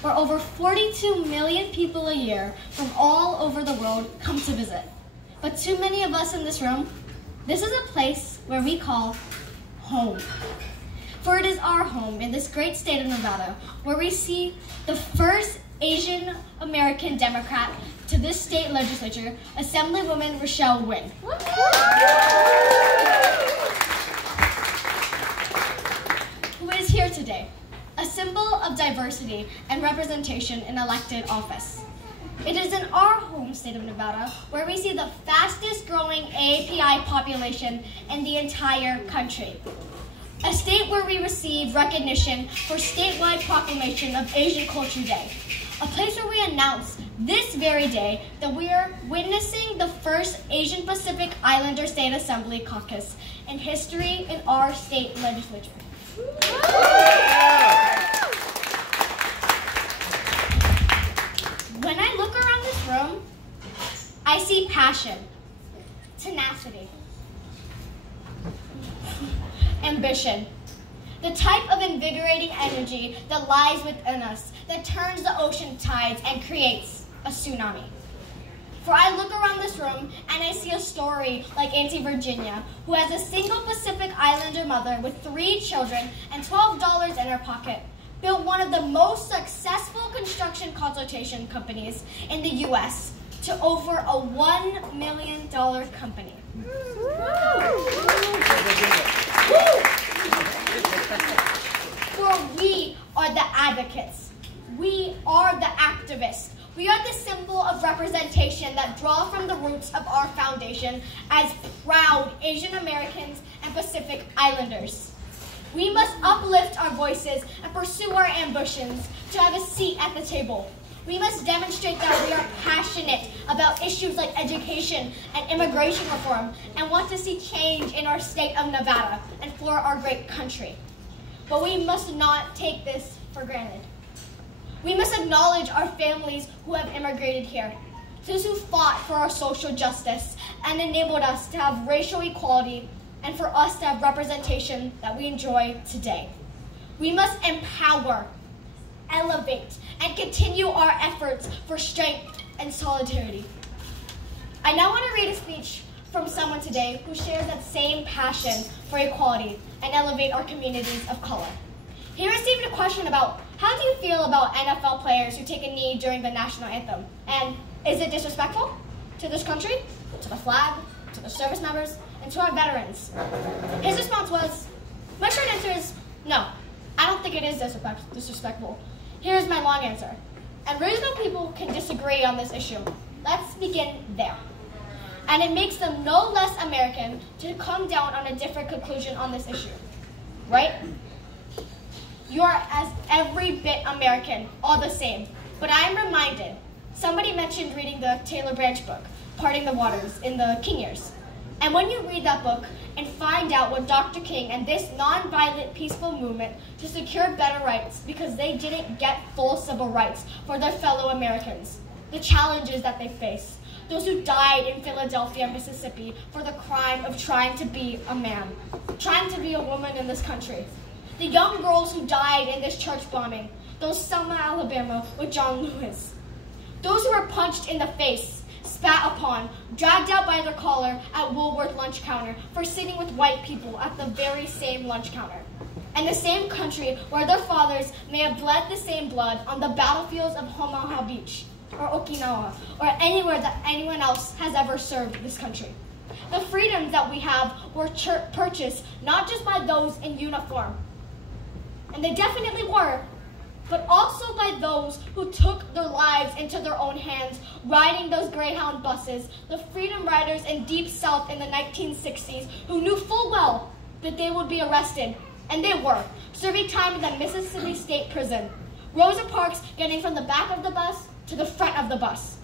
where over 42 million people a year from all over the world come to visit. But too many of us in this room, this is a place where we call home. For it is our home in this great state of Nevada, where we see the first Asian American Democrat to this state legislature, Assemblywoman Rochelle Nguyen. Who is here today, a symbol of diversity and representation in elected office. It is in our home state of Nevada where we see the fastest growing API population in the entire country. A state where we receive recognition for statewide proclamation of Asian Culture Day. A place where we announce this very day that we are witnessing the first Asian Pacific Islander State Assembly caucus in history in our state legislature. When I look around this room, I see passion, tenacity, ambition, the type of invigorating energy that lies within us that turns the ocean tides and creates a tsunami. For I look around this room and I see a story like Auntie Virginia, who has a single Pacific Islander mother with 3 children and $12 in her pocket, built one of the most successful construction consultation companies in the U.S. to over a $1 million company. For we are the advocates. We are the activists. We are the symbol of representation that draw from the roots of our foundation as proud Asian Americans and Pacific Islanders. We must uplift our voices and pursue our ambitions to have a seat at the table. We must demonstrate that we are passionate about issues like education and immigration reform and want to see change in our state of Nevada and for our great country. But we must not take this for granted. We must acknowledge our families who have immigrated here, those who fought for our social justice and enabled us to have racial equality and for us to have representation that we enjoy today. We must empower, elevate, and continue our efforts for strength and solidarity. I now want to read a speech from someone today who shares that same passion for equality and elevate our communities of color. He received a question about, how do you feel about NFL players who take a knee during the national anthem? And is it disrespectful to this country, to the flag, to the service members, and to our veterans? His response was, my short answer is, no, I don't think it is disrespectful. Here's my long answer. And reasonable people can disagree on this issue. Let's begin there. And it makes them no less American to come down on a different conclusion on this issue, right? You are as every bit American, all the same. But I am reminded, somebody mentioned reading the Taylor Branch book, Parting the Waters, in the King years. And when you read that book and find out what Dr. King and this nonviolent peaceful movement to secure better rights because they didn't get full civil rights for their fellow Americans, the challenges that they face, those who died in Philadelphia, Mississippi for the crime of trying to be a man, trying to be a woman in this country, the young girls who died in this church bombing, those Selma, Alabama with John Lewis, those who were punched in the face, spat upon, dragged out by their collar at Woolworth lunch counter for sitting with white people at the very same lunch counter. And the same country where their fathers may have bled the same blood on the battlefields of Omaha Beach, or Okinawa, or anywhere that anyone else has ever served this country. The freedoms that we have were purchased not just by those in uniform, and they definitely were, but also by those who took their lives into their own hands, riding those Greyhound buses, the Freedom Riders in Deep South in the 1960s, who knew full well that they would be arrested, and they were, serving time in the Mississippi State Prison. Rosa Parks getting from the back of the bus to the front of the bus.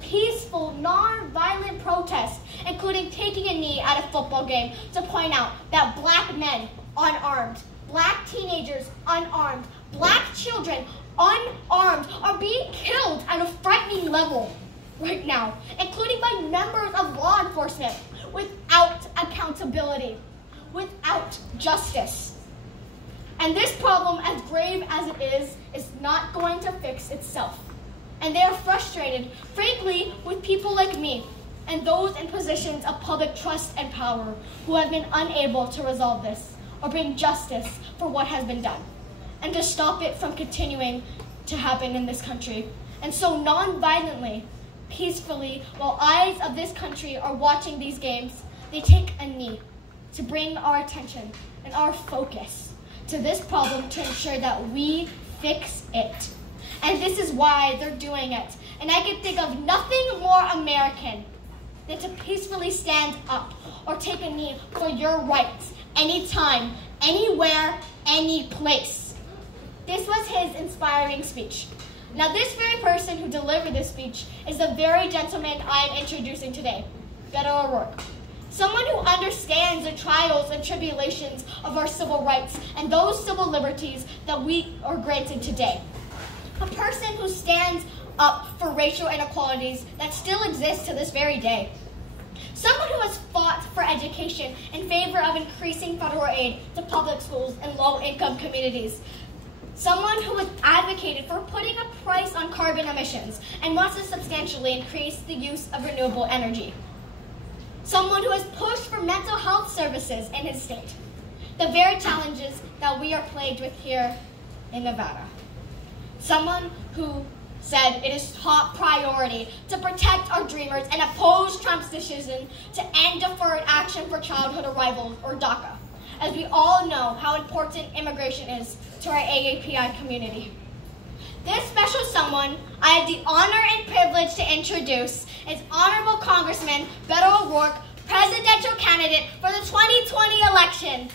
Peaceful, non-violent protests, including taking a knee at a football game to point out that black men, unarmed, black teenagers, unarmed, black children, unarmed, are being killed at a frightening level right now, including by members of law enforcement, without accountability, without justice. And this problem, as grave as it is not going to fix itself. And they are frustrated, frankly, with people like me and those in positions of public trust and power who have been unable to resolve this or bring justice for what has been done and to stop it from continuing to happen in this country. And so non-violently, peacefully, while eyes of this country are watching these games, they take a knee to bring our attention and our focus to this problem to ensure that we fix it. And this is why they're doing it. And I can think of nothing more American than to peacefully stand up or take a knee for your rights, anytime, anywhere, any place. This was his inspiring speech. Now this very person who delivered this speech is the very gentleman I am introducing today, Beto O'Rourke. Someone who understands the trials and tribulations of our civil rights and those civil liberties that we are granted today. A person who stands up for racial inequalities that still exist to this very day. Someone who has fought for education in favor of increasing federal aid to public schools and low-income communities. Someone who has advocated for putting a price on carbon emissions and wants to substantially increase the use of renewable energy. Someone who has pushed for mental health services in his state. The very challenges that we are plagued with here in Nevada. Someone who said it is top priority to protect our dreamers and oppose Trump's decision to end deferred action for childhood arrivals, or DACA, as we all know how important immigration is to our AAPI community. This special someone I have the honor and privilege to introduce is Honorable Congressman Beto O'Rourke, presidential candidate for the 2020 election.